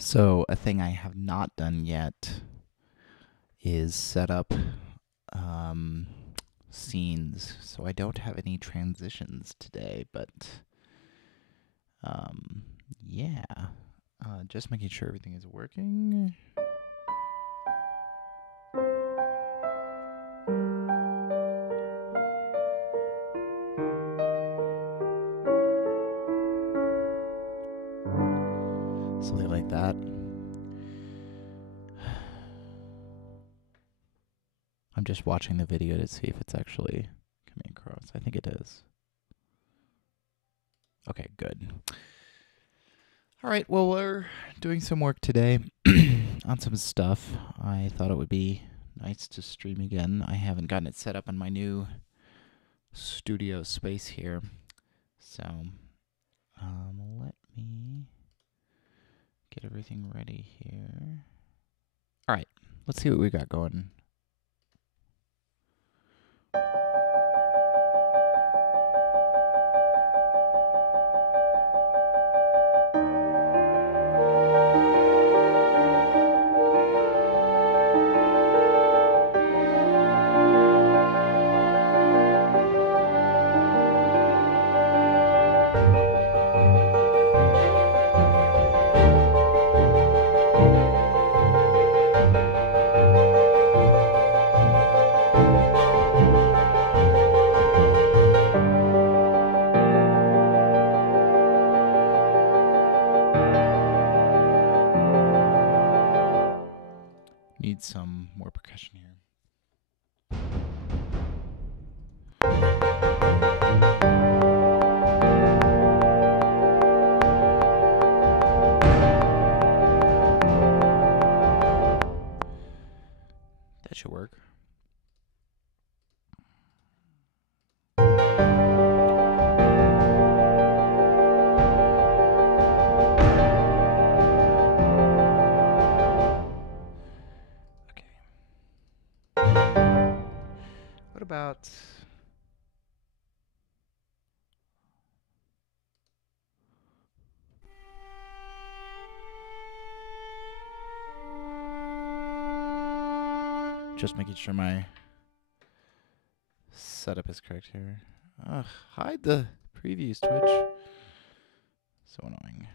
So, a thing I have not done yet is set up um, scenes. So, I don't have any transitions today, but um, yeah. Just making sure everything is working. Something like that. I'm just watching the video to see if it's actually coming across. I think it is. Okay, good. All right, well, we're doing some work today on some stuff. I thought it would be nice to stream again. I haven't gotten it set up in my new studio space here. So, let me get everything ready here. All right, let's see what we got going. Need some more percussion here. That should work. Okay. What about... Just making sure my setup is correct here. Ugh, hide the previews, Twitch. So annoying.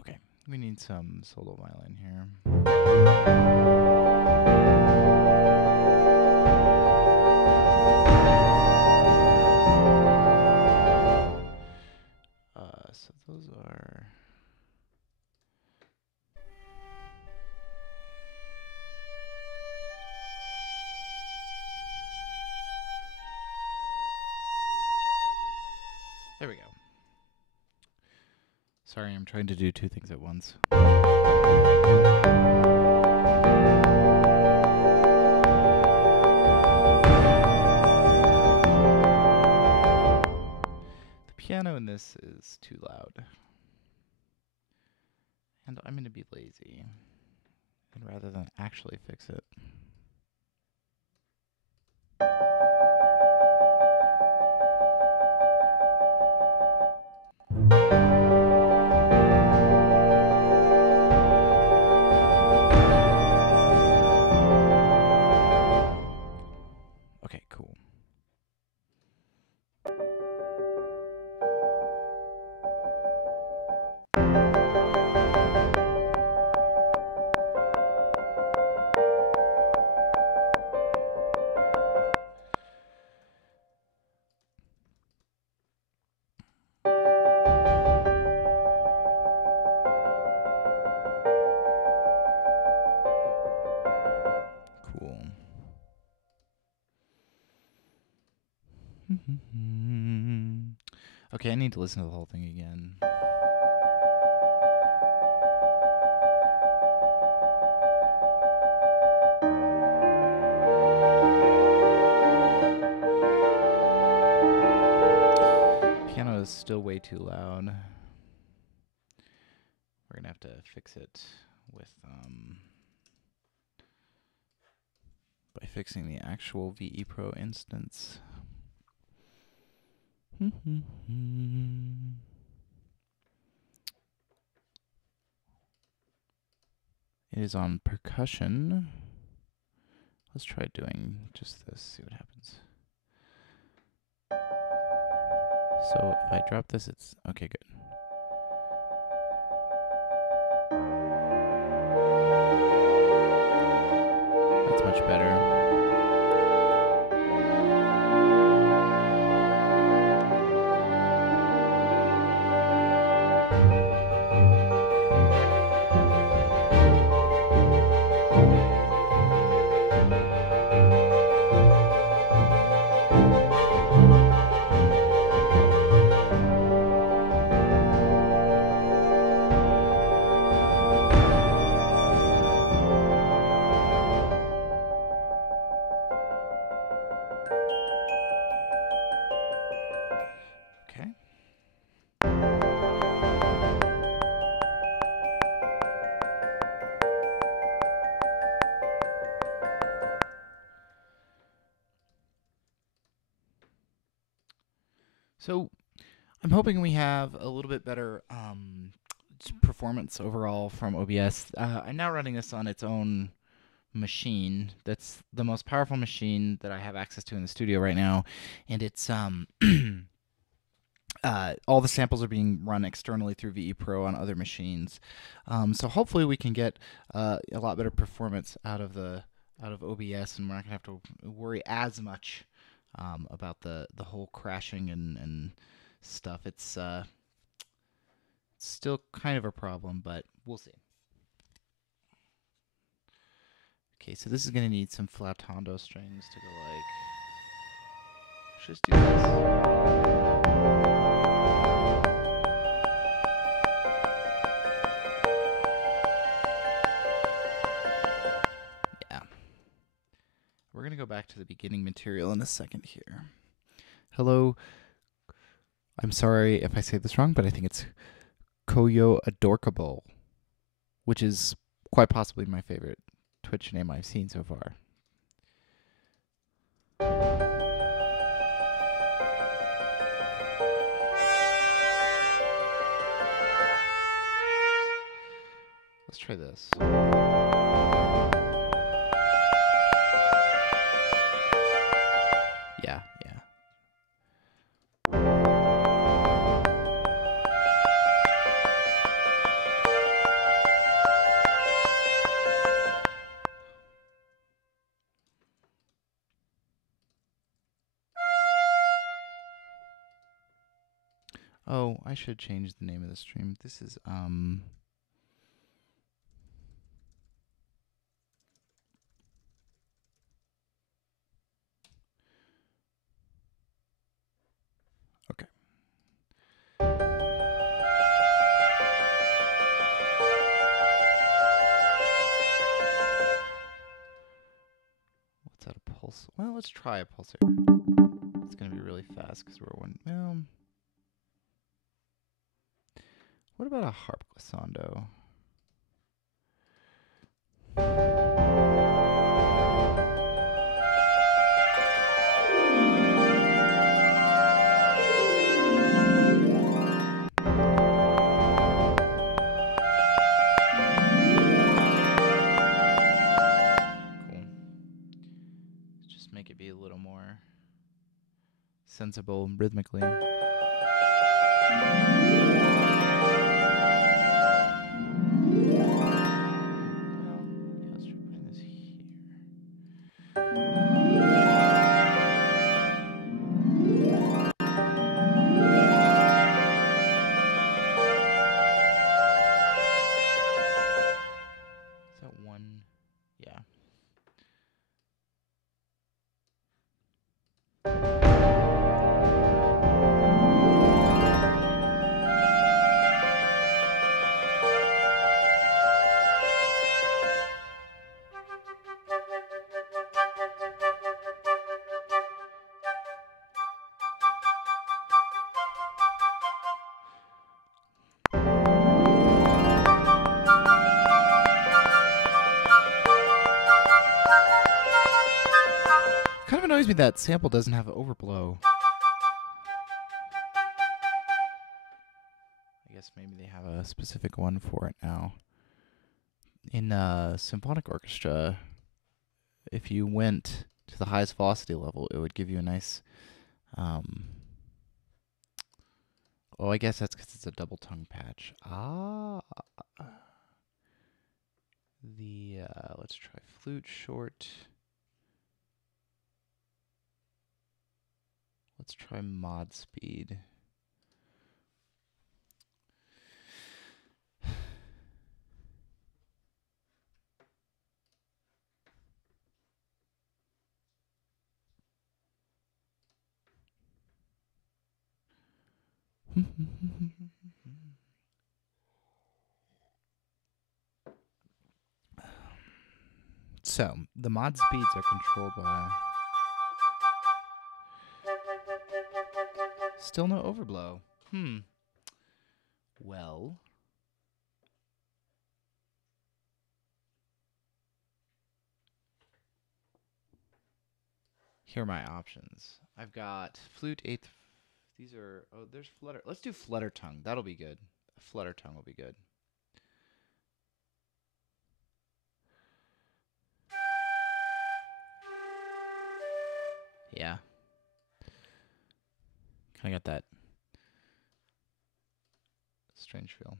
Okay, we need some solo violin here. So those are... There we go. Sorry, I'm trying to do two things at once. The piano in this is too loud. And I'm going to be lazy. And rather than actually fix it. Okay, cool. Cool. Okay, I need to listen to the whole thing again. Piano is still way too loud. We're gonna have to fix it with by fixing the actual VE Pro instance. It is on percussion. Let's try doing just this, see what happens. So if I drop this, it's okay, good. That's much better. Okay. So I'm hoping we have a little bit better performance overall from OBS. I'm now running this on its own machine. That's the most powerful machine that I have access to in the studio right now, and it's all the samples are being run externally through VE Pro on other machines. So hopefully we can get a lot better performance out of OBS, and we're not gonna have to worry as much about the whole crashing and stuff. It's still kind of a problem, but we'll see. Okay, so this is gonna need some flatando strings to go like. Should just do this. Yeah. We're gonna go back to the beginning material in a second here. Hello. I'm sorry if I say this wrong, but I think it's Koyo Adorkable, which is quite possibly my favorite Twitch name I've seen so far. Let's try this. Yeah, yeah. Oh, I should change the name of the stream. This is okay. What's that, a pulse? Well, let's try a pulsar. It's gonna be really fast because we're one. What about a harp glissando? Be a little more sensible rhythmically. Well, yeah, let's try putting this here. Is that one? Yeah. Kind of annoys me that sample doesn't have overblow. I guess maybe they have a specific one for it now. in a symphonic orchestra, if you went to the highest velocity level, it would give you a nice. Um, oh, I guess that's because it's a double tongue patch. Let's try flute short. Let's try mod speed. So, the mod speeds are controlled by... Still no overblow. Well... Here are my options. I've got flute, eighth... These are... Oh, there's flutter. Let's do flutter tongue. That'll be good. Flutter tongue will be good. Yeah. Kind of got that strange feel.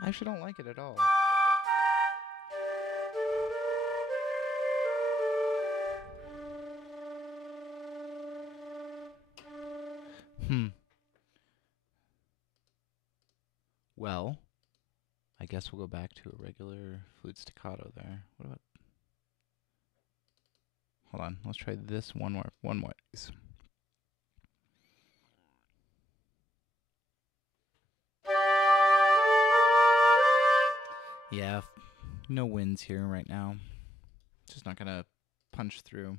I actually don't like it at all. Well, I guess we'll go back to a regular flute staccato there. What about... Hold on. Let's try this one more. One more. Yeah, no wins here right now. Just not gonna punch through.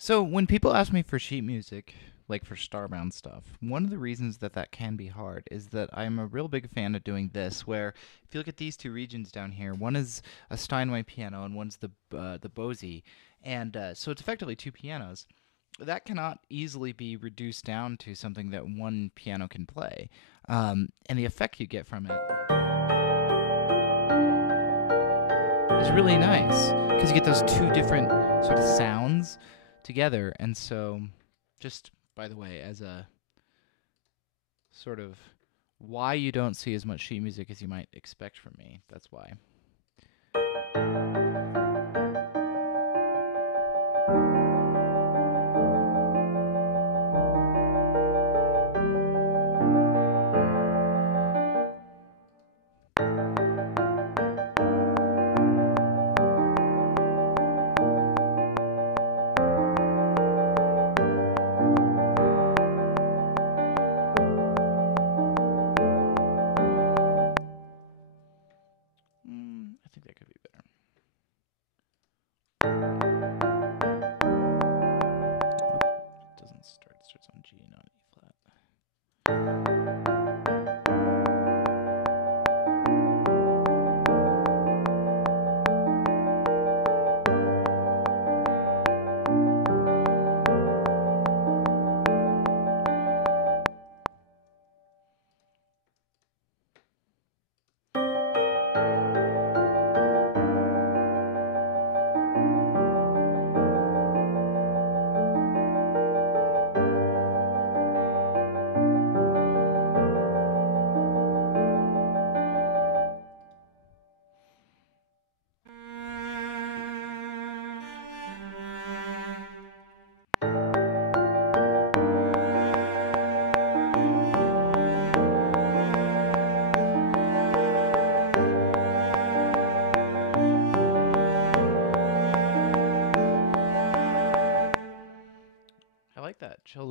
So when people ask me for sheet music, like for Starbound stuff, one of the reasons that that can be hard is that I'm a real big fan of doing this, where if you look at these two regions down here, one is a Steinway piano and one's the Bose, and so it's effectively two pianos. That cannot easily be reduced down to something that one piano can play, and the effect you get from it is really nice because you get those two different sort of sounds together. And so, just by the way, as a sort of why you don't see as much sheet music as you might expect from me, that's why. I think that could be better.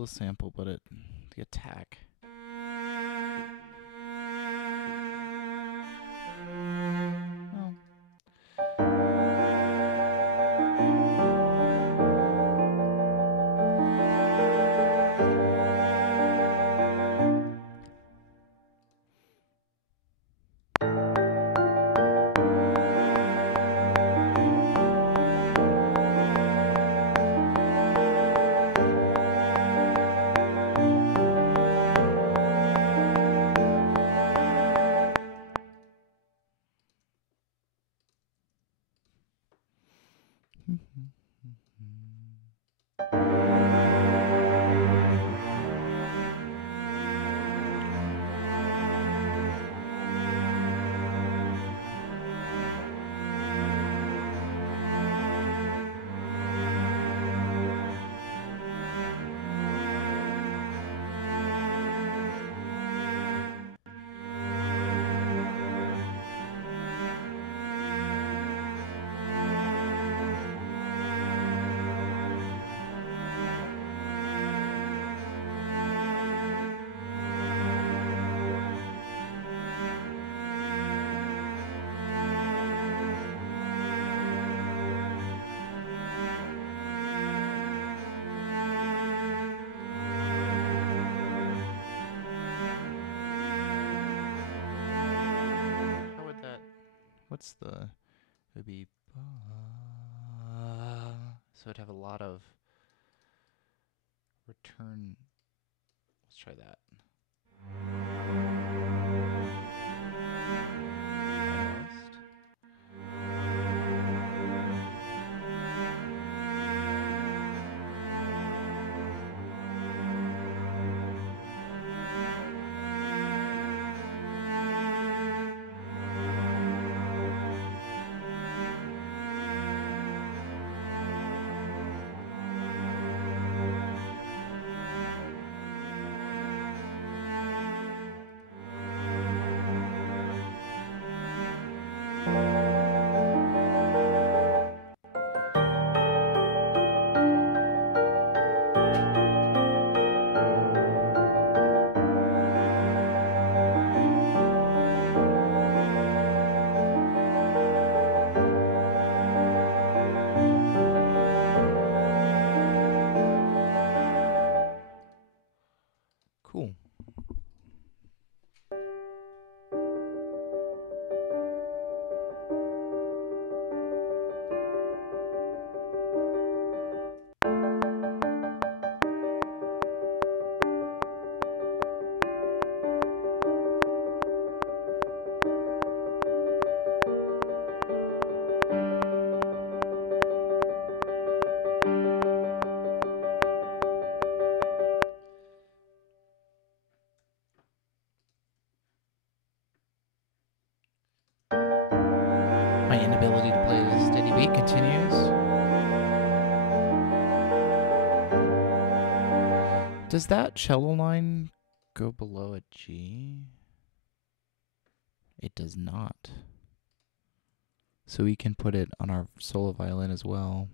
a sample, but the attack. What's the... It would be... so it'd have a lot of return... Let's try that. Cool. My inability to play a steady beat continues. Does that cello line go below a G? It does not. So we can put it on our solo violin as well.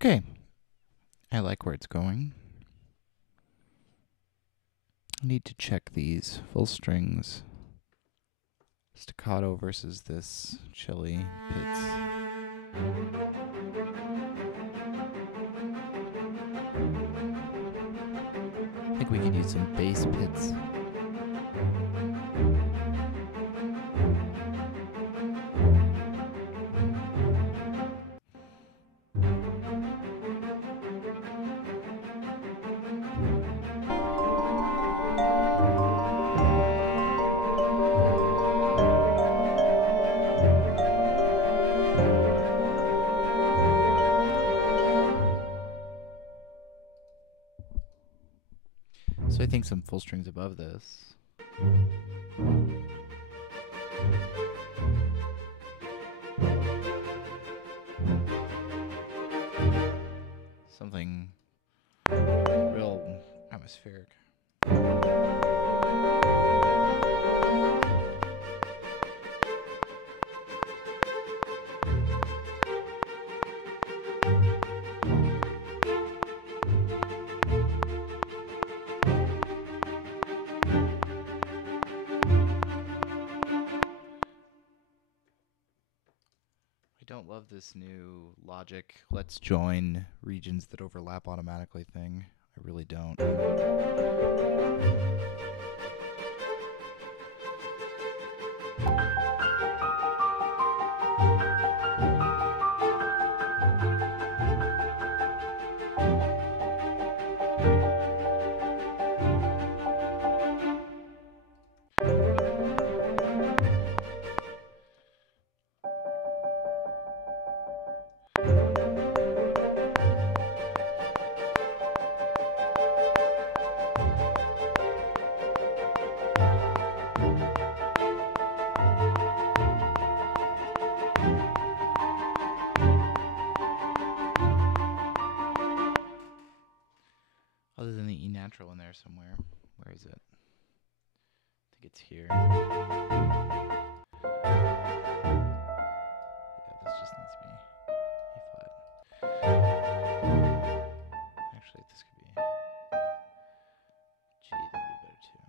Okay. I like where it's going. I need to check these full strings. Staccato versus this chili pits. I think we could use some bass pits. So I think some full strings above this. Something real atmospheric. I don't love this new Logic let's join regions that overlap automatically thing. I really don't. Other than the E natural in there somewhere. Where is it? I think it's here. Yeah, this just needs to be E flat. Actually, this could be G, that'd be better too.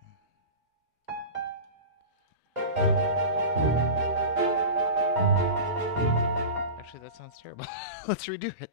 Actually, that sounds terrible. Let's redo it.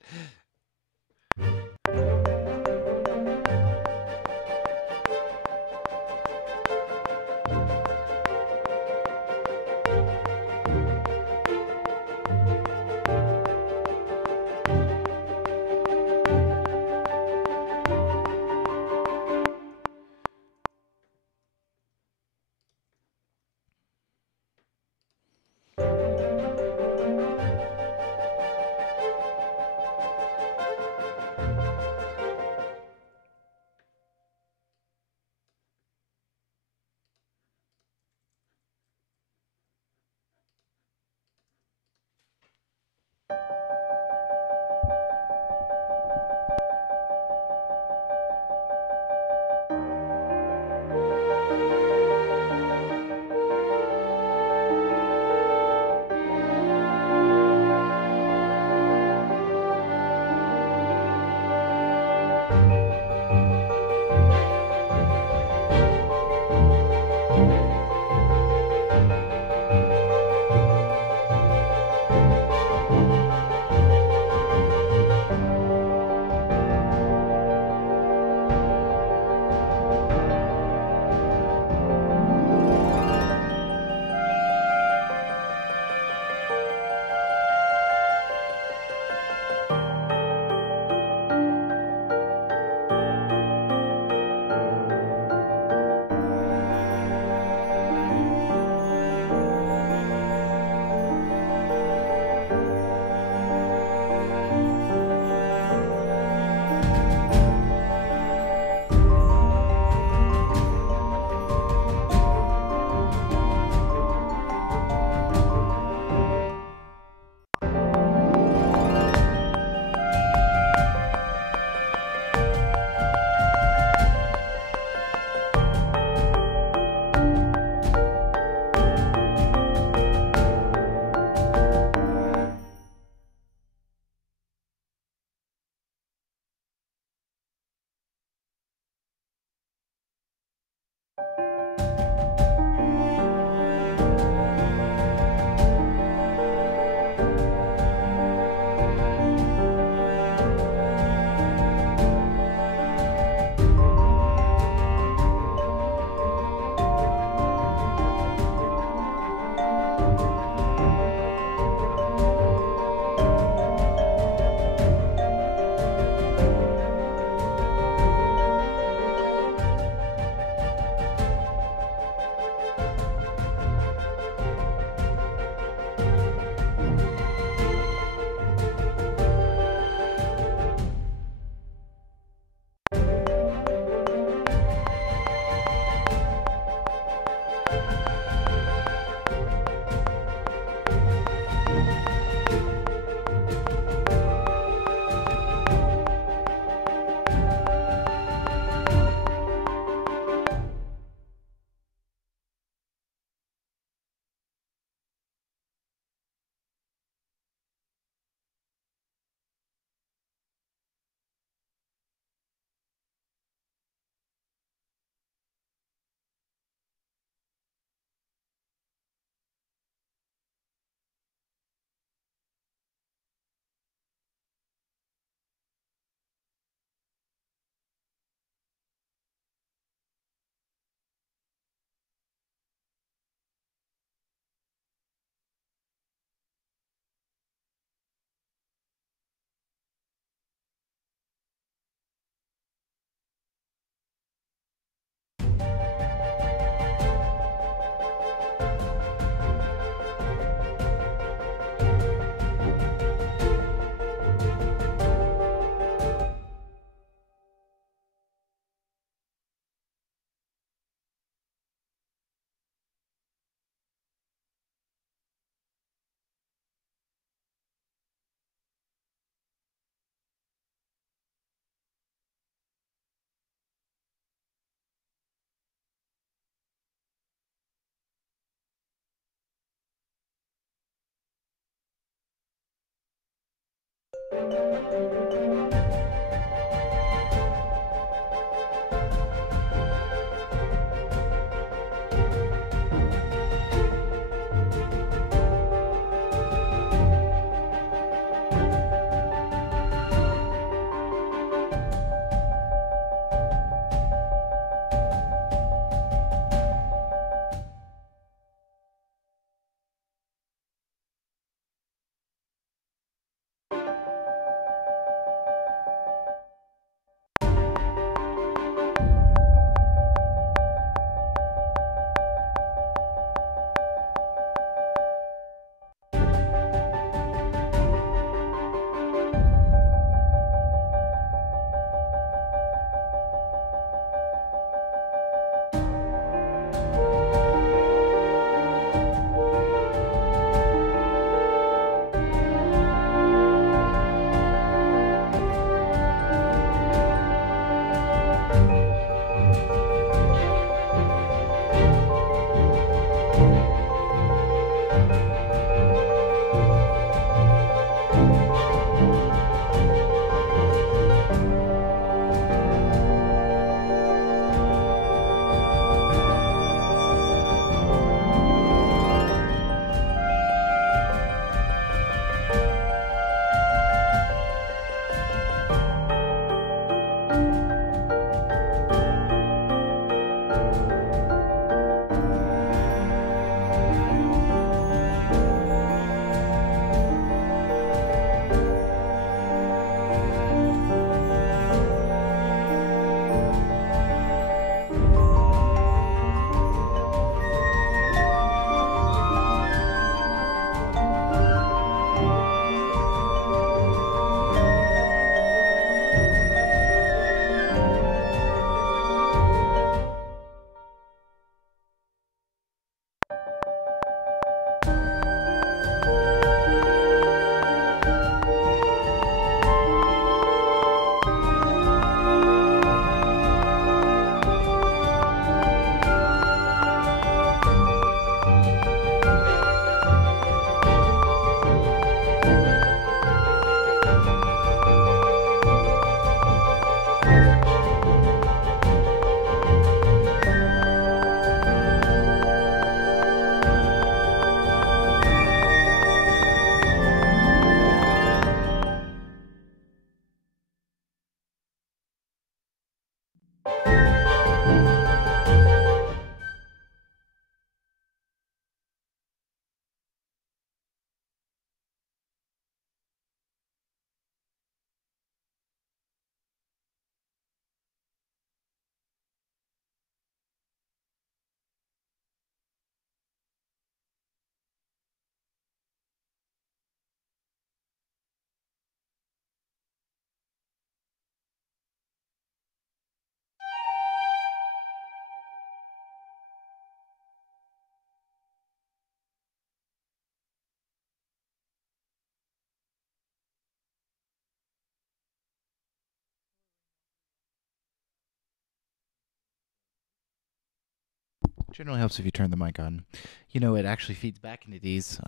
Generally helps if you turn the mic on. You know, it actually feeds back into these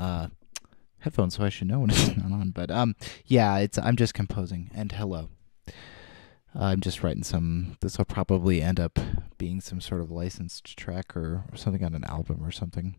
headphones, so I should know when it's not on. But yeah, I'm just composing. And hello. I'm just writing some. This will probably end up being some sort of licensed track or something on an album or something.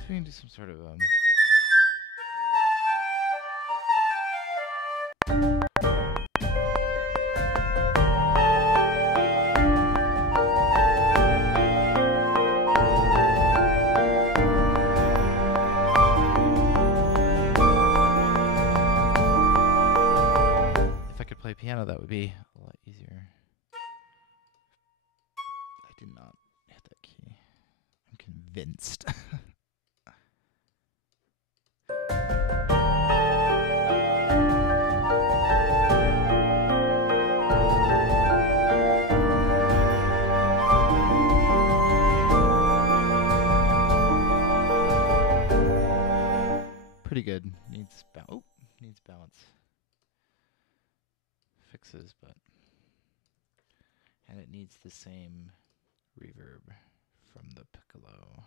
So we can do some sort of if I could play piano, that would be a lot easier. I did not hit that key. I'm convinced. Pretty good. Needs balance. Fixes, but and it needs the same reverb from the piccolo.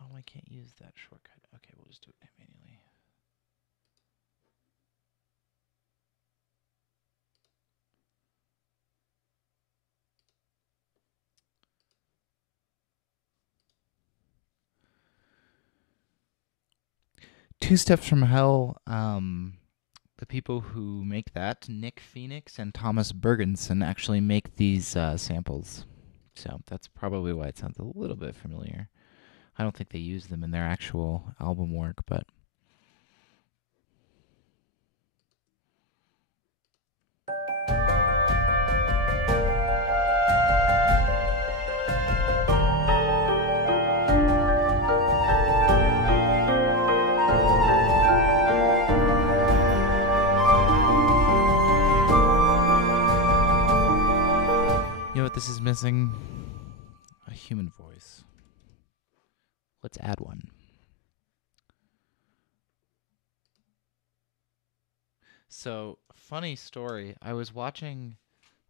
Oh, I can't use that shortcut. Okay, we'll just do it manually. Two Steps from Hell, the people who make that, Nick Phoenix and Thomas Bergenson, actually make these samples. So that's probably why it sounds a little bit familiar. I don't think they use them in their actual album work, but... You know what this is missing? A human voice. Let's add one. So, funny story. I was watching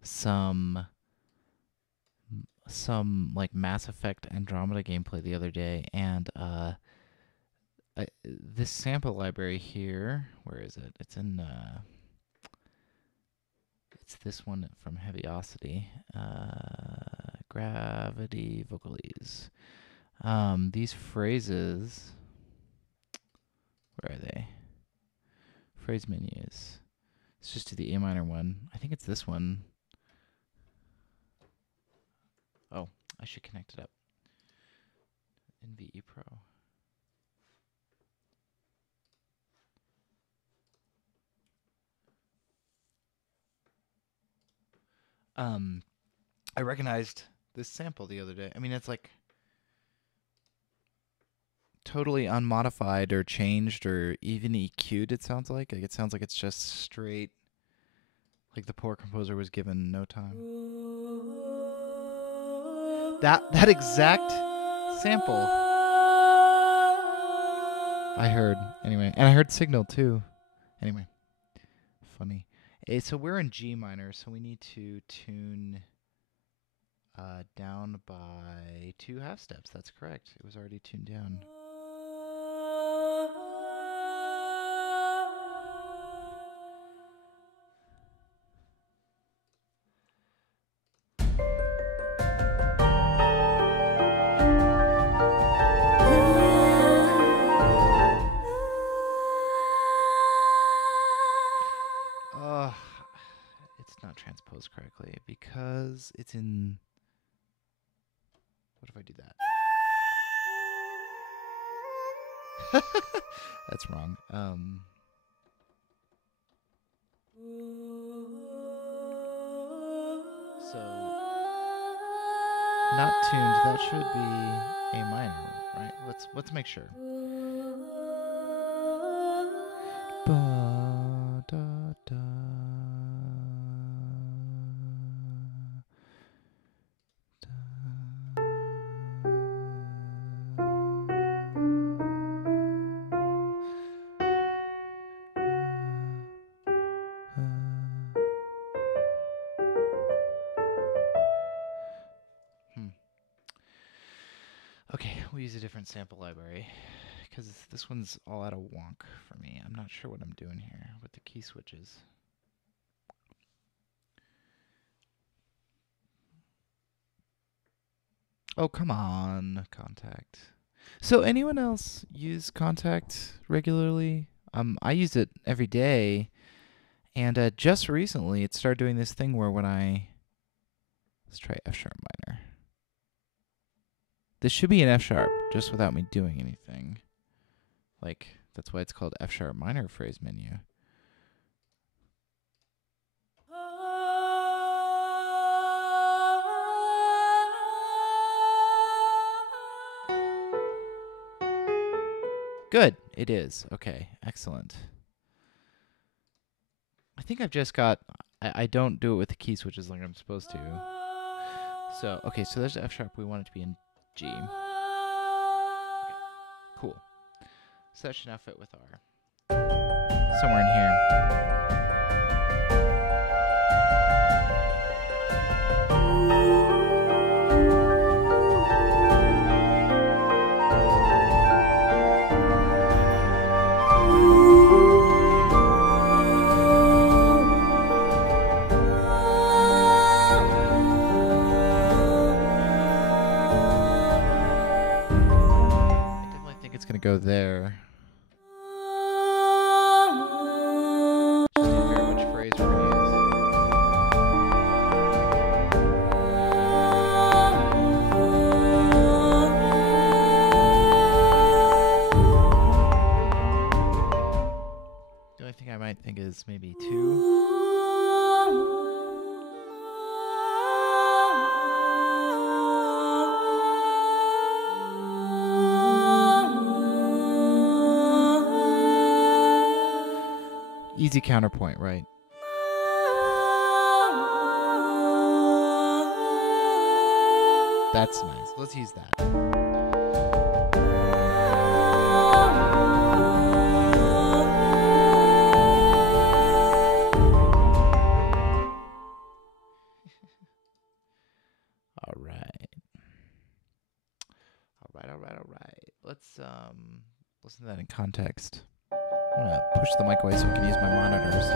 some like Mass Effect Andromeda gameplay the other day, and this sample library here, where is it? It's in it's this one from Heaviosity. Gravity Vocalese. These phrases, where are they? Phrase menus. Let's just do the A minor one. I think it's this one. Oh, I should connect it up. NVE Pro. I recognized this sample the other day. I mean, it's like totally unmodified or changed or even EQ'd, it sounds like. It sounds like it's just straight, like the poor composer was given no time. That exact sample I heard, anyway. And I heard Signal, too. Anyway, funny. So we're in G minor, so we need to tune down by 2 half steps. That's correct. It was already tuned down. It's not transposed correctly because it's in if I do that? That's wrong. So not tuned. That should be A minor, right? Let's make sure. Ba, da, da. Okay, we'll use a different sample library because this one's all out of wonk for me. I'm not sure what I'm doing here with the key switches. Oh, come on, Contact. So anyone else use Contact regularly? I use it every day, and just recently it started doing this thing where when let's try F sharp minor. This should be an F sharp, just without me doing anything. Like, that's why it's called F sharp minor phrase menu. Good, it is. Okay, excellent. I think I've just got, I don't do it with the key switches like I'm supposed to. So, okay, so there's the F sharp. We want it to be in G. Okay, cool. So that should now fit with our, somewhere in here. Go there. Just to figure out which phrase we're going to use. The only thing I might think is maybe 2. Easy counterpoint, right? That's nice. Let's use that. All right. Let's listen to that in context. I'm gonna push the mic away so I can use my monitors.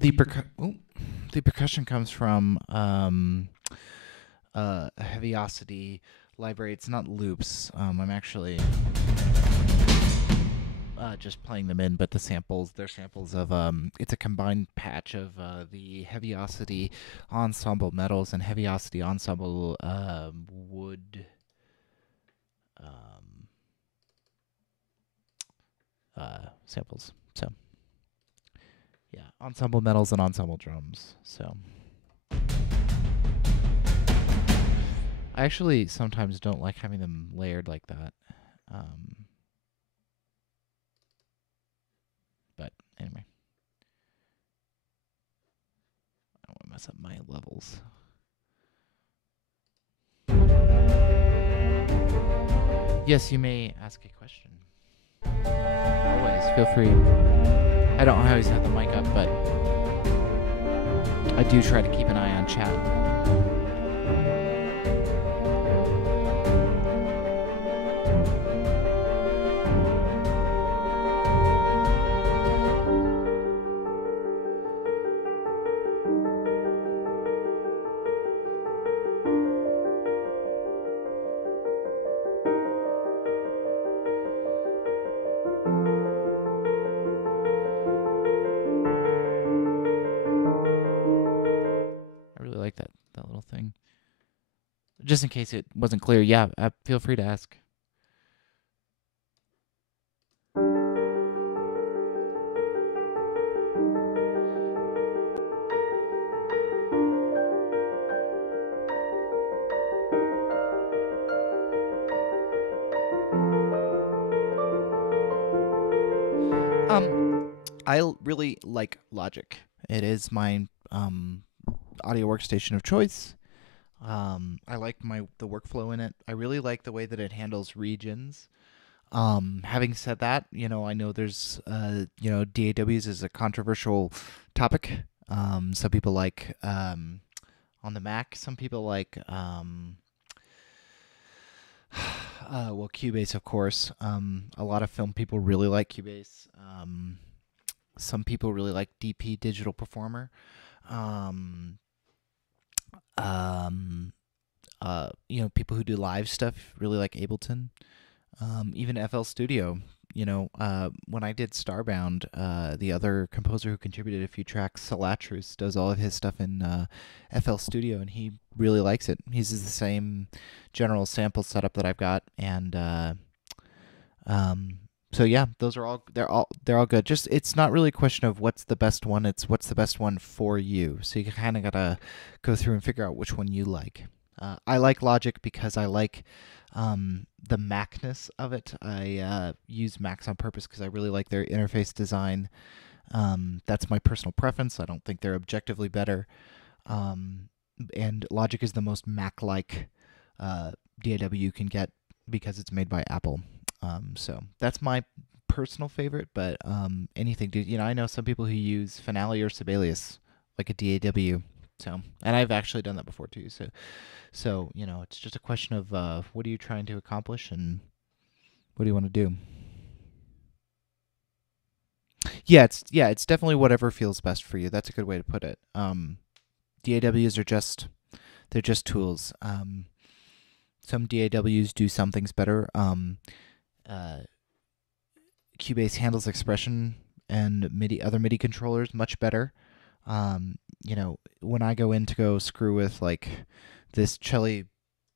The percussion comes from a Heaviosity library. It's not loops. I'm actually just playing them in, but they're samples of it's a combined patch of the Heaviosity ensemble metals and Heaviosity ensemble wood samples. So yeah, ensemble metals and ensemble drums. So I actually sometimes don't like having them layered like that. But anyway, I don't want to mess up my levels. Yes, you may ask a question. Always, feel free. I don't always have the mic up, but I do try to keep an eye on chat. That little thing. Just in case it wasn't clear, yeah, feel free to ask. I really like Logic. It is my audio workstation of choice. I like the workflow in it. I really like the way that it handles regions. Having said that, I know there's DAWs is a controversial topic. Some people like on the Mac. Some people like Cubase, of course. A lot of film people really like Cubase. Some people really like DP, Digital Performer. People who do live stuff really like Ableton. Even FL Studio. When I did Starbound, the other composer who contributed a few tracks, Salatrus, does all of his stuff in FL Studio, and he really likes it. He uses the same general sample setup that I've got, and so yeah, they're all good. Just it's not really a question of what's the best one; it's what's the best one for you. So you kind of gotta go through and figure out which one you like. I like Logic because I like the Macness of it. I use Macs on purpose because I really like their interface design. That's my personal preference. I don't think they're objectively better. And Logic is the most Mac-like DAW you can get because it's made by Apple. So that's my personal favorite, but anything, I know some people who use Finale or Sibelius like a DAW. So, and I've actually done that before too. So it's just a question of what are you trying to accomplish and what do you want to do? Yeah, it's definitely whatever feels best for you. That's a good way to put it. DAWs they're just tools. Some DAWs do some things better. Cubase handles expression and other MIDI controllers much better. When I go in to go screw with like this Chelly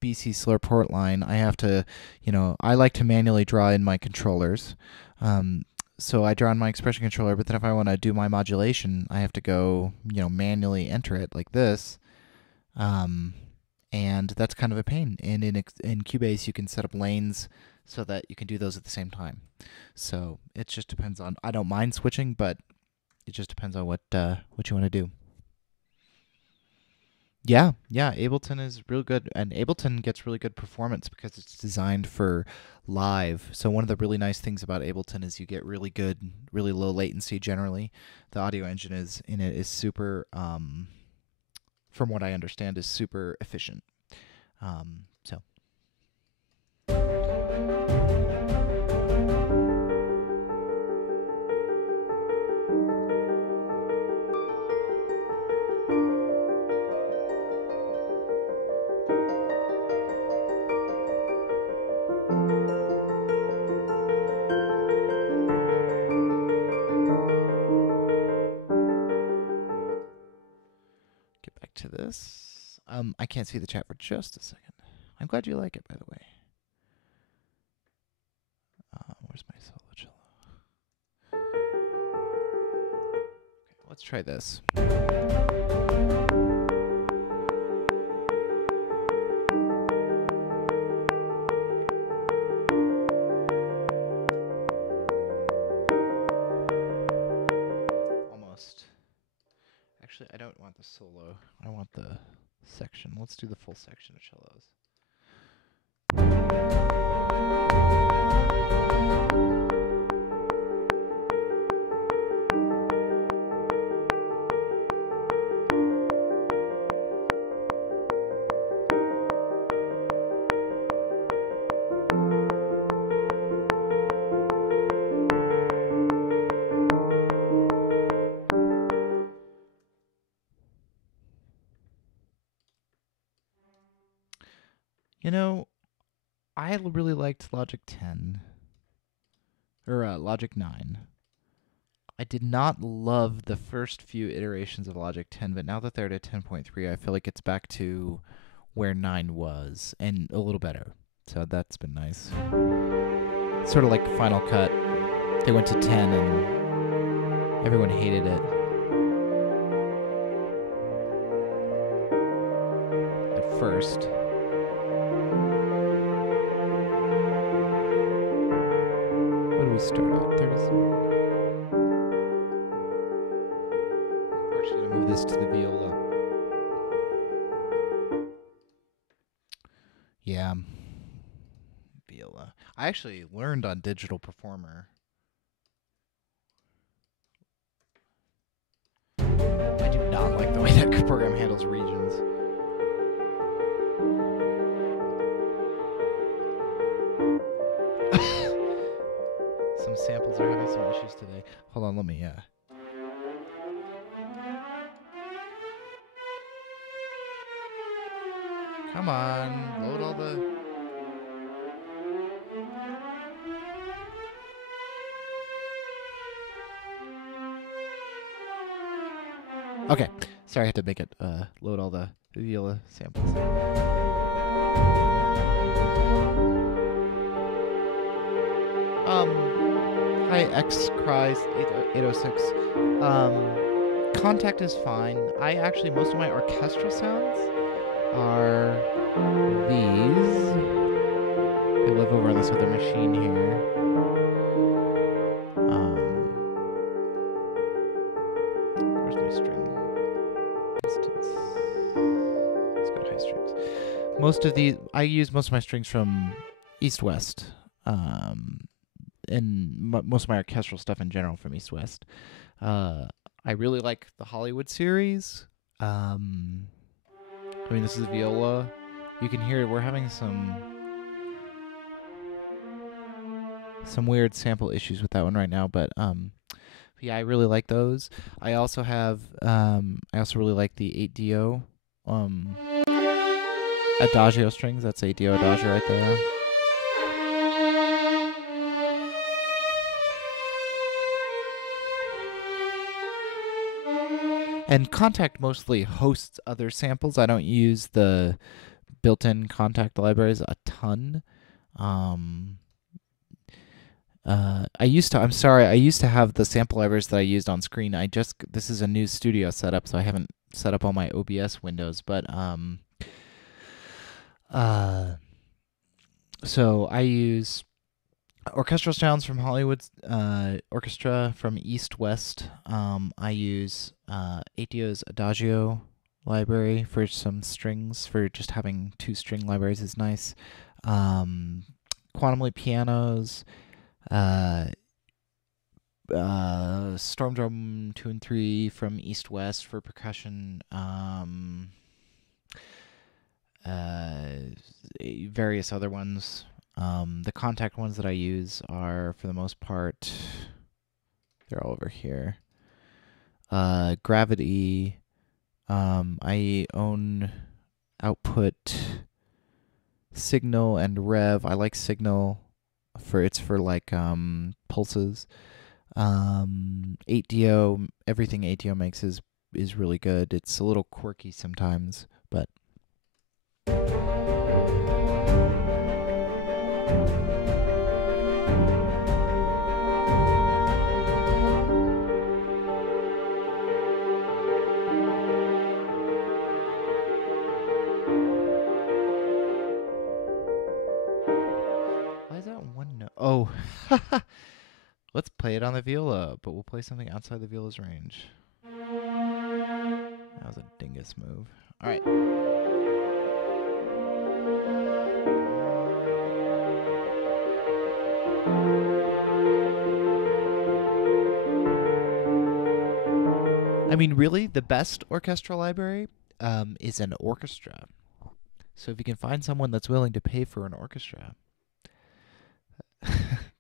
BC Slurp port line, I have to, I like to manually draw in my controllers. So I draw in my expression controller, but then if I want to do my modulation, I have to go, manually enter it like this. And that's kind of a pain. And in Cubase, you can set up lanes so that you can do those at the same time. So it just depends on. I don't mind switching, but it just depends on what you want to do. Yeah, Ableton is real good, and Ableton gets really good performance because it's designed for live. So one of the really nice things about Ableton is you get really good, really low latency generally. The audio engine is super, from what I understand, is super efficient. So. this. I can't see the chat for just a second. I'm glad you like it, by the way. Where's my solo cello? Okay, let's try this. Almost. Actually, I don't want the solo. I want the section. Let's do the full section of cellos. You know, I really liked Logic 10. Or Logic 9. I did not love the first few iterations of Logic 10, but now that they're at 10.3, I feel like it's back to where 9 was, and a little better. So that's been nice. Sort of like Final Cut. They went to 10 and everyone hated it. At first. What do we start at? 37. We're actually going to move this to the viola. Yeah. Viola. I actually learned on Digital Performer. I do not like the way that program handles regions. Some samples are having some issues today. Hold on, let me, Come on, load all the... Okay, sorry, I had to make it, load all the viola samples. Hi, X-Cries 806. Contact is fine. Most of my orchestral sounds are these. They live over on this other machine here. Where's my string? Instance. Let's go to high strings. I use most of my strings from East West. And most of my orchestral stuff in general from East West. I really like the Hollywood series. This is viola. You can hear we're having some weird sample issues with that one right now, but yeah, I really like those. I also really like the 8-DO Adagio strings. That's 8-DO Adagio right there. And Kontakt mostly hosts other samples. I don't use the built-in Kontakt libraries a ton. I used to have the sample libraries that I used on screen. This is a new studio setup, so I haven't set up all my OBS windows, but so I use orchestral sounds from Hollywood Orchestra from East West. I use 8-DO's Adagio library for some strings. For just having 2 string libraries is nice. Quantum Leap pianos. Storm Drum 2 and 3 from East West for percussion. Various other ones. The Kontakt ones that I use are, for the most part, they're all over here. Gravity. I own Output, Signal, and Rev. I like Signal for like pulses. 8-DO, everything 8-DO makes is is really good. It's a little quirky sometimes, but why is that one note? Oh, let's play it on the viola, but we'll play something outside the viola's range. That was a dingus move. All right. I mean, really, the best orchestral library is an orchestra. So if you can find someone that's willing to pay for an orchestra,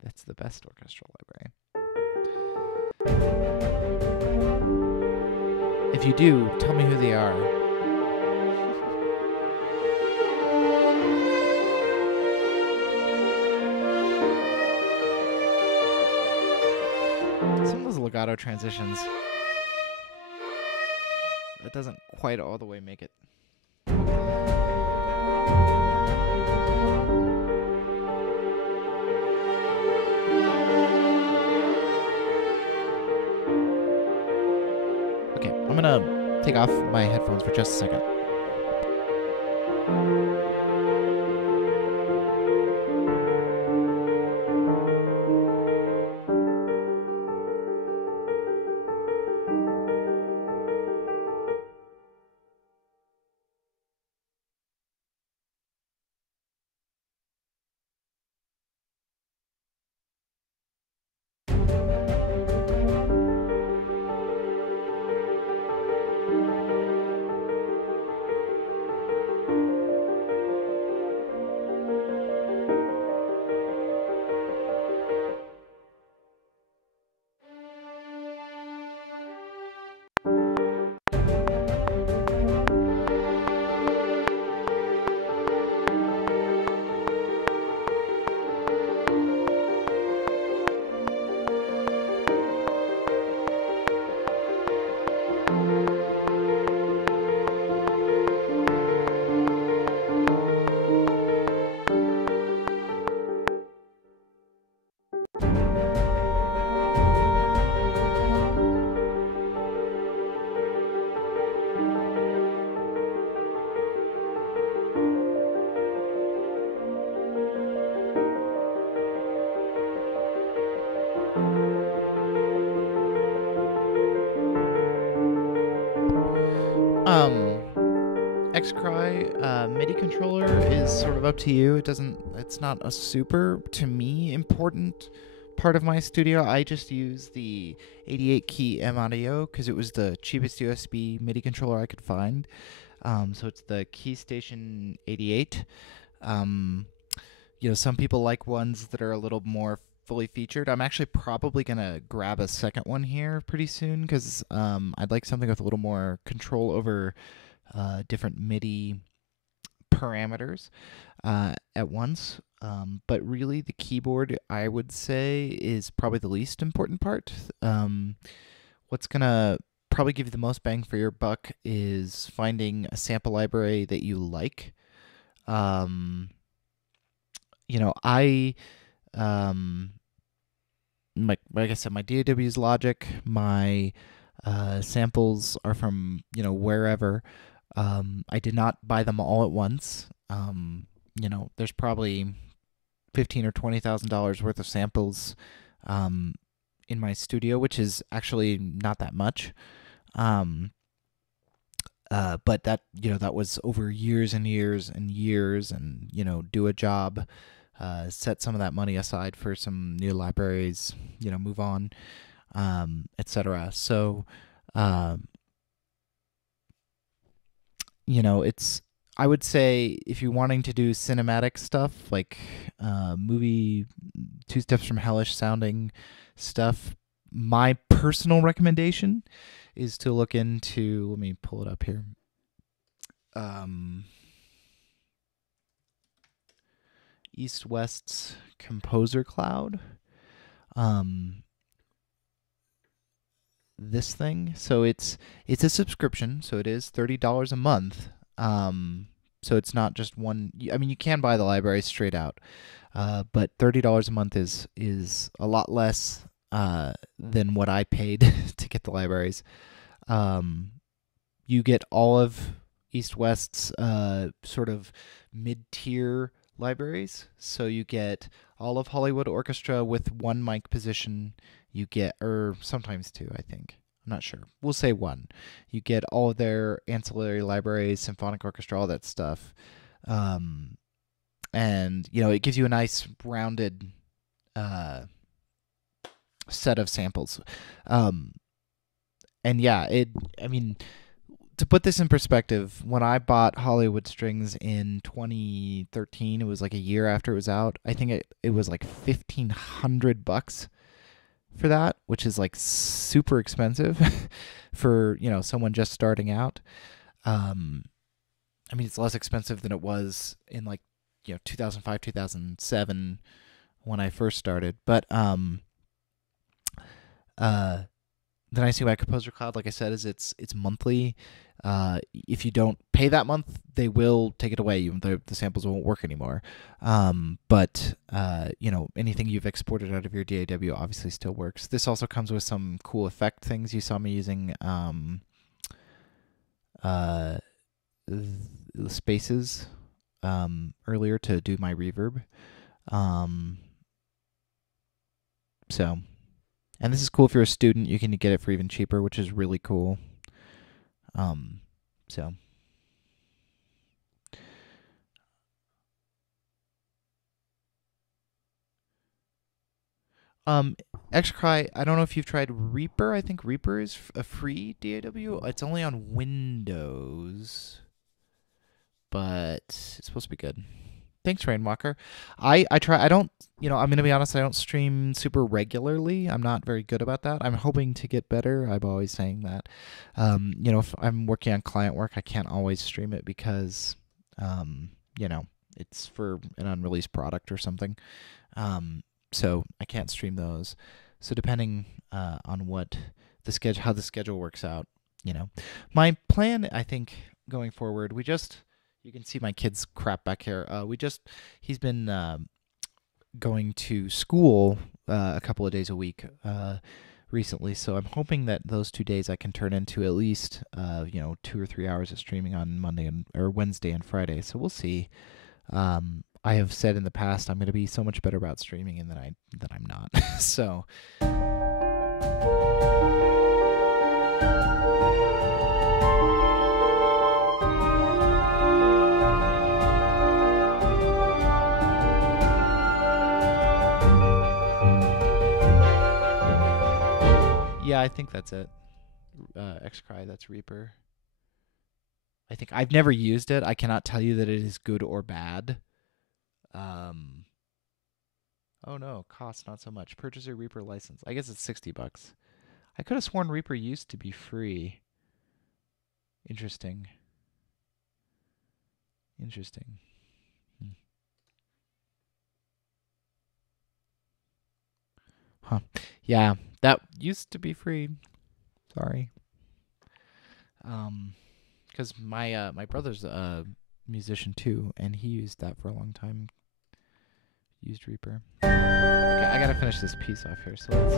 that's the best orchestral library. If you do, tell me who they are. Some of those legato transitions, it doesn't quite all the way make it. Okay, I'm gonna take off my headphones for just a second. Xcry MIDI controller is sort of up to you. It's not a super, to me, important part of my studio. I just use the 88 key M Audio because it was the cheapest USB MIDI controller I could find. So it's the Keystation 88. Some people like ones that are a little more fully featured. I'm actually probably gonna grab a second one here pretty soon because I'd like something with a little more control over different MIDI parameters at once. But really, the keyboard, I would say, is probably the least important part. What's going to probably give you the most bang for your buck is finding a sample library that you like. Like I said, my DAW is Logic. My samples are from, wherever. I did not buy them all at once. There's probably $15,000 or $20,000 worth of samples in my studio, which is actually not that much. But that was over years and years and years, and do a job, set some of that money aside for some new libraries, move on, etc. So, I would say if you're wanting to do cinematic stuff like movie, Two Steps from Hellish sounding stuff, my personal recommendation is to look into, let me pull it up here. East West's Composer Cloud. this thing. So it's a subscription, so it is $30 a month. So it's not just one. I mean, you can buy the library straight out, but $30 a month is a lot less than what I paid to get the libraries. Um, you get all of East West's sort of mid-tier libraries. So you get all of Hollywood Orchestra with one mic position. You get, or sometimes two, I think. I'm not sure. We'll say one. You get all of their ancillary libraries, symphonic orchestra, all that stuff. And, it gives you a nice rounded set of samples. And yeah, I mean, to put this in perspective, when I bought Hollywood Strings in 2013, it was like a year after it was out. I think it was like $1,500 for that, which is like super expensive for someone just starting out. I mean, it's less expensive than it was in like 2005, 2007 when I first started. But the nice thing about Composer Cloud, like I said, is it's monthly. If you don't pay that month, they will take it away. The samples won't work anymore. But anything you've exported out of your DAW obviously still works. This also comes with some cool effect things. You saw me using the spaces earlier to do my reverb. And this is cool if you're a student. You can get it for even cheaper, which is really cool. XCry, I don't know if you've tried Reaper. I think Reaper is a free DAW. It's only on Windows, but it's supposed to be good. Thanks, Rainwalker. I try. I don't. I'm gonna be honest. I don't stream super regularly. I'm not very good about that. I'm hoping to get better. I'm always saying that. If I'm working on client work, I can't always stream it because, it's for an unreleased product or something. So I can't stream those. So depending on what how the schedule works out, my plan, I think, going forward, you can see my kid's crap back here. He's been going to school a couple of days a week recently, so I'm hoping that those 2 days I can turn into at least 2 or 3 hours of streaming on Monday or Wednesday and Friday. So we'll see. I have said in the past I'm going to be so much better about streaming, and that I'm not. So. Yeah, I think that's it. XCry, that's Reaper. I think I've never used it. I cannot tell you that it is good or bad. Oh no, cost not so much. Purchase a Reaper license. I guess it's $60. I could have sworn Reaper used to be free. Interesting. Huh. Yeah, that used to be free. Sorry. Because my brother's a musician too, and he used that for a long time. Used Reaper. Okay, I gotta finish this piece off here, so let's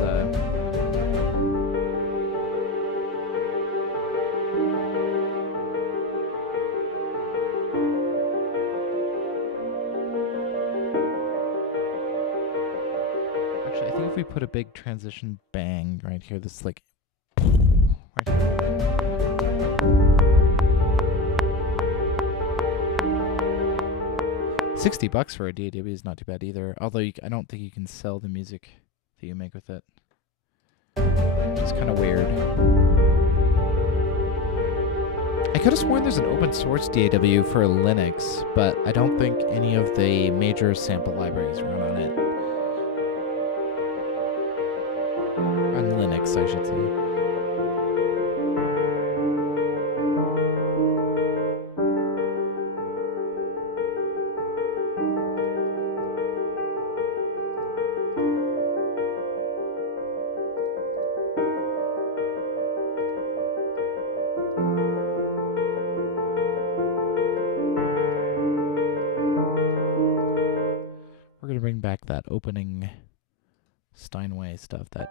actually, I think if we put a big transition bang right here, this like right here. $60 for a DAW is not too bad either. Although I don't think you can sell the music that you make with it, which is kind of weird. I could have sworn there's an open source DAW for Linux, but I don't think any of the major sample libraries run on it. On Linux, I should say. back that opening Steinway stuff that...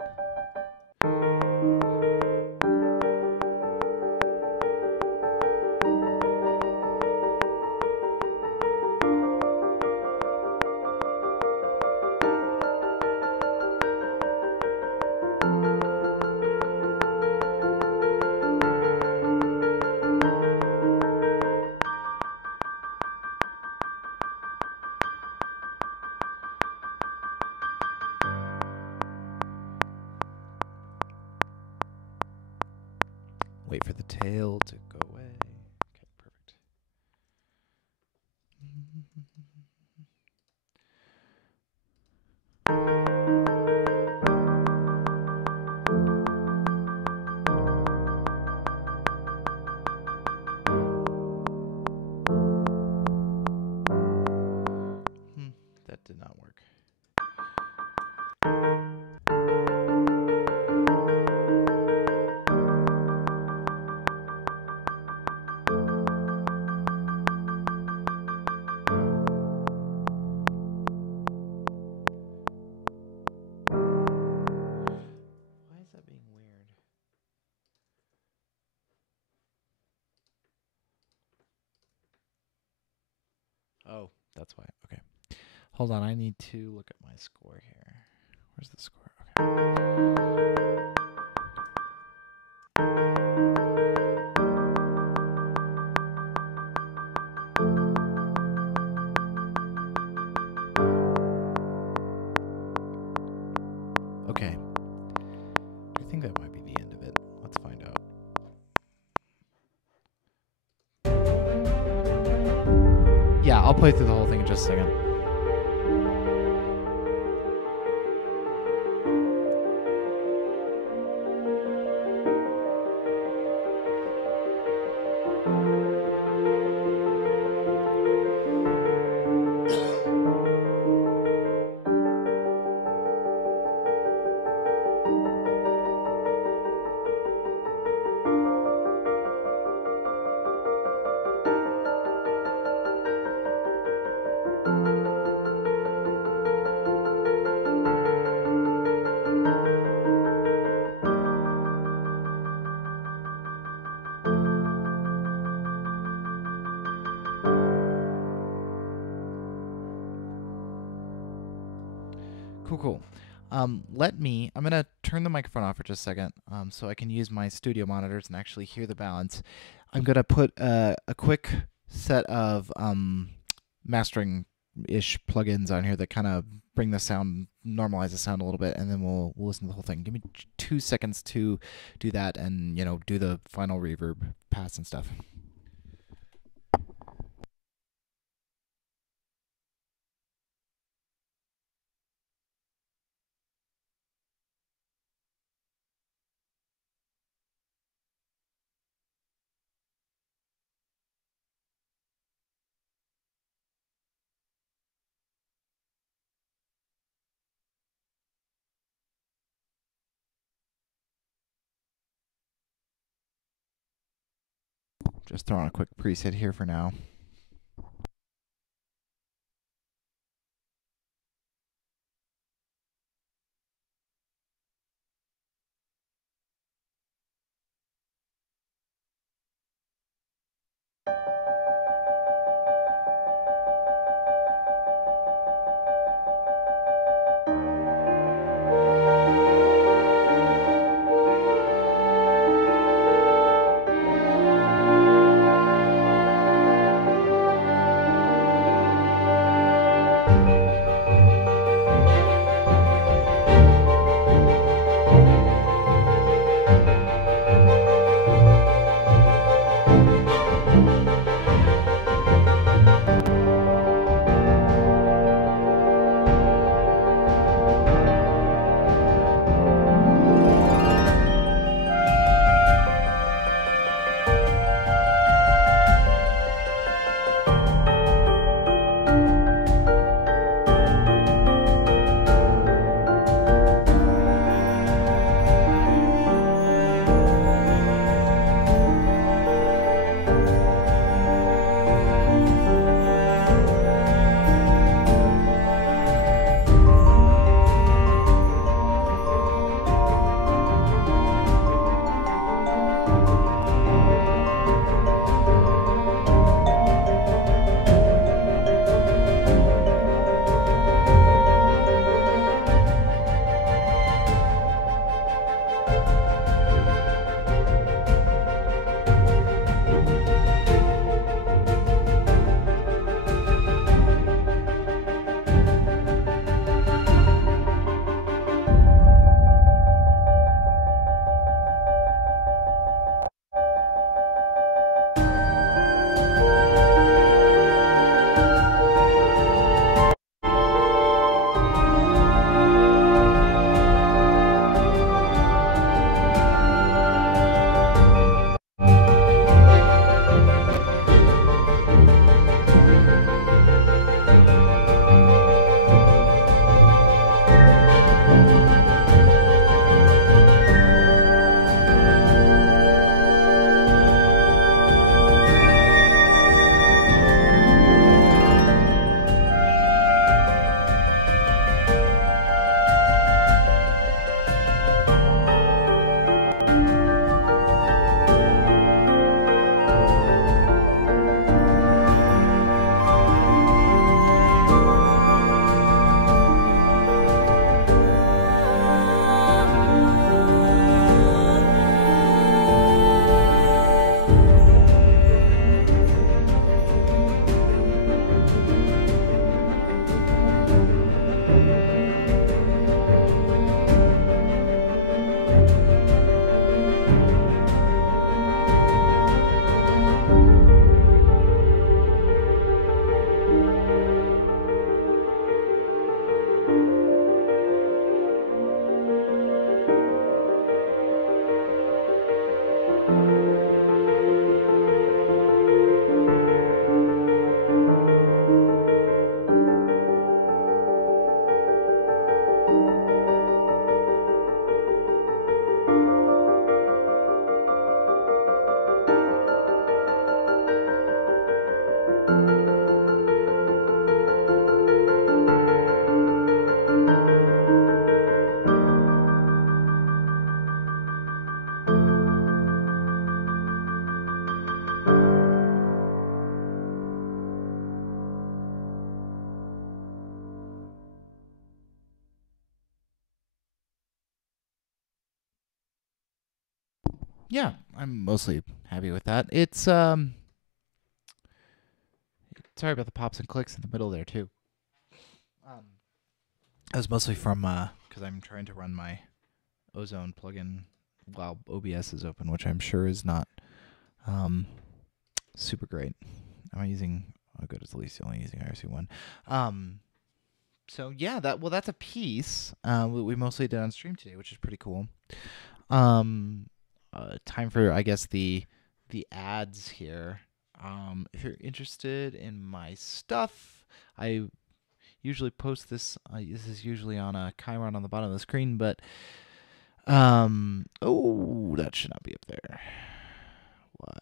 Wait for the tail to go away. Okay, perfect. That did not work. Why is that being weird? Oh, that's why. Okay. Hold on, I need to look at my score here. Where's the score? Okay. I think that might be the end of it. Let's find out. Yeah, I'll play through the whole thing in just a second. Cool. I'm going to turn the microphone off for just a second so I can use my studio monitors and actually hear the balance. I'm going to put a quick set of mastering-ish plugins on here that kind of bring the sound, normalize the sound a little bit, and then we'll listen to the whole thing. Give me 2 seconds to do that and, do the final reverb pass and stuff. Just throw on a quick preset here for now. yeah, I'm mostly happy with that. It's sorry about the pops and clicks in the middle there too. Um, that was mostly from because I'm trying to run my Ozone plugin while OBS is open, which I'm sure is not super great. Am I using? Oh, good. It's at least only using IRC1. So yeah, that's a piece we mostly did on stream today, which is pretty cool. Time for I guess the ads here. If you're interested in my stuff, I usually post this. This is usually on a Chiron on the bottom of the screen, but oh, that should not be up there. Why?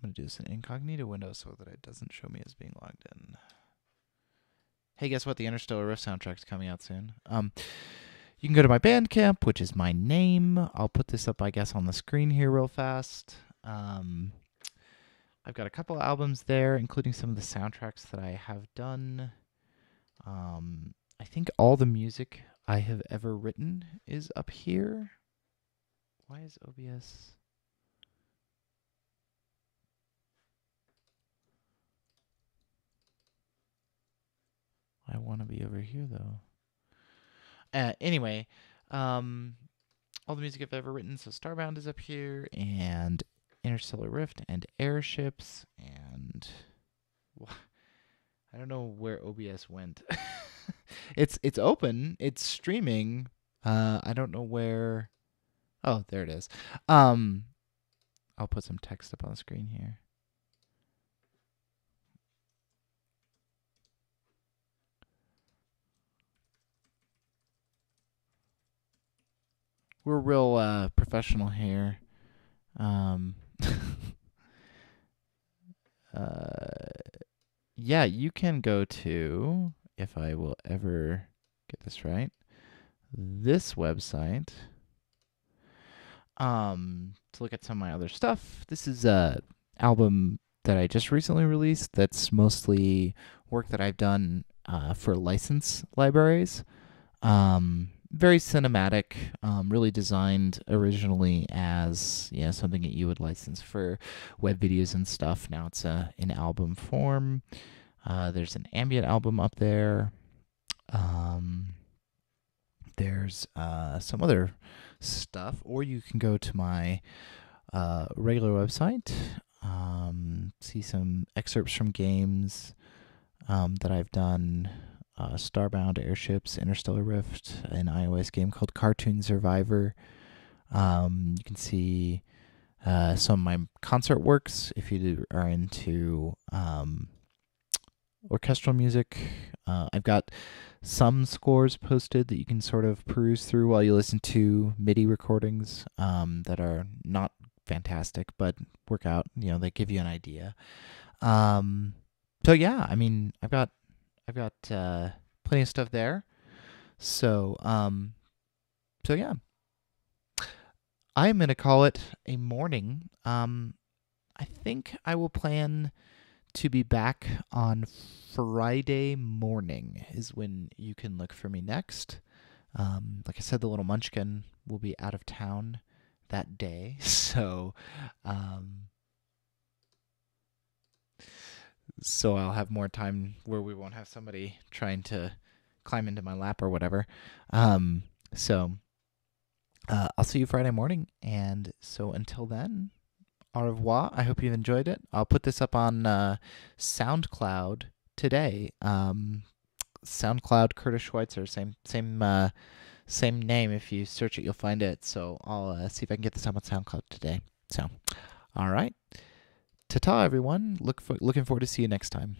I'm gonna do this in incognito window so that it doesn't show me as being logged in. Hey, guess what? The Interstellar Rift soundtrack's coming out soon. You can go to my Bandcamp, which is my name. I'll put this up, I guess, on the screen here real fast. I've got a couple of albums there, including some of the soundtracks that I have done. I think all the music I have ever written is up here. Why is OBS? I want to be over here, though. Anyway, all the music I've ever written. So Starbound is up here, and Interstellar Rift, and Airships, and I don't know where OBS went. It's open. It's streaming. I don't know where. Oh, there it is. I'll put some text up on the screen here. We're real professional here. Yeah, you can go to, if I will ever get this right, this website to look at some of my other stuff. This is a album that I just recently released that's mostly work that I've done for license libraries. Very cinematic, really designed originally as something that you would license for web videos and stuff. Now it's in album form. There's an ambient album up there. There's some other stuff, or you can go to my regular website, see some excerpts from games that I've done. Starbound, Airships, Interstellar Rift, an iOS game called Cartoon Survivor. You can see some of my concert works if you are into orchestral music. I've got some scores posted that you can sort of peruse through while you listen to MIDI recordings that are not fantastic but work out. They give you an idea. So yeah, I mean, I've got plenty of stuff there. So yeah. I'm going to call it a morning. I think I will plan to be back on Friday morning is when you can look for me next. Like I said, the little munchkin will be out of town that day. So I'll have more time where we won't have somebody trying to climb into my lap or whatever. So I'll see you Friday morning. And so until then, au revoir. I hope you've enjoyed it. I'll put this up on SoundCloud today. SoundCloud Curtis Schweitzer, same name. If you search it, you'll find it. So I'll see if I can get this up on SoundCloud today. So, all right. Ta-ta, everyone. Looking forward to see you next time.